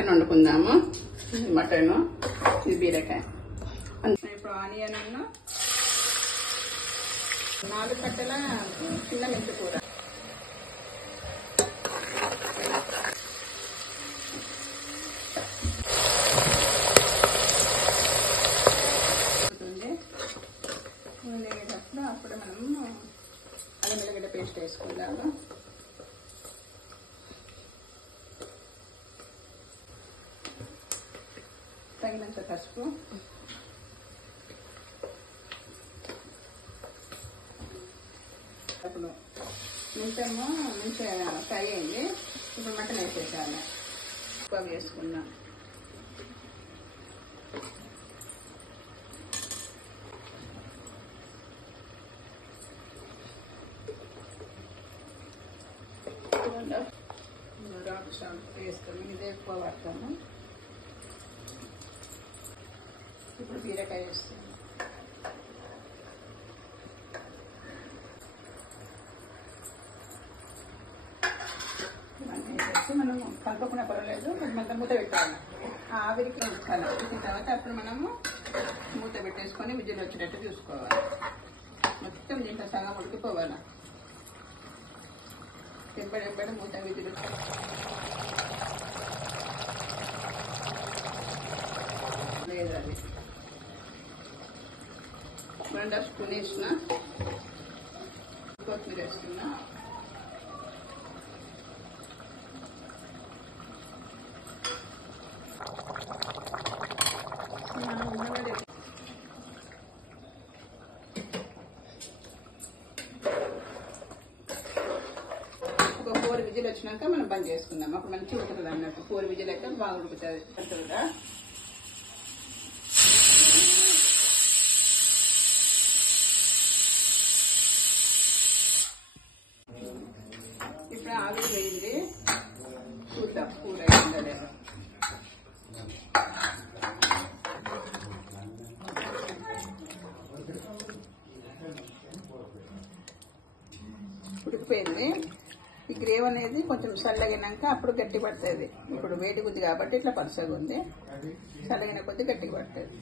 Mutton వండుకుందాము. Mutton, ఇది బీరకాయ. ఇప్పుడు ఆనియన్ 4 కట్టల చిన్న మెంతి కూర. అప్పుడు మనం అల్లం వెల్లిగడ్డ పేస్ట్ వేసుకుందాము. తగినంత పసుపు, అప్పుడు మెంతము మంచిగా ఫ్రై అయింది. ఇప్పుడు మటన్ వేసేసాను. ఎక్కువ వేసుకుందాం. వేసుకొని ఇదే ఎక్కువ వాడతాము. ఇప్పుడు బీరకాయ వేస్తాము. ఇవన్నీ వేసేసి మనం కలపకుండా పర్వాలేదు, కొంచెం మూత పెట్టాలి. ఆవిరికి ఉంచాలి. వేసిన తర్వాత అప్పుడు మనము మూత పెట్టేసుకొని విజిల్ వచ్చేటట్టు చూసుకోవాలి. మొత్తం దీంట్లో సగం ఉడికిపోవాలి. ఎంబడెంబడి మూత విజిల్ లేదు. అది 2 స్పూన్ వేసిన కొత్తిమీర వేస్తున్నా. ఒక 4 విజిల్ వచ్చినాక మనం బంద్ చేసుకుందాం. అప్పుడు మంచిగా ఉడుకుతుంది అన్నట్టు. 4 విజిల్ అయితే బాగా ఉడుకుతుంది. అంతగా ఇప్పుడు ఆవిరి వేయింది. చూద్దాం కూర అయిందో లేదో. ఉడికిపోయింది. ఈ గ్రేవీ అనేది కొంచెం చల్లగినాక అప్పుడు గట్టి పడుతుంది. ఇప్పుడు వేడి ఉంది కాబట్టి ఇట్లా పలుసగా ఉంది. చల్లగిన కొద్ది గట్టిగా పడుతుంది.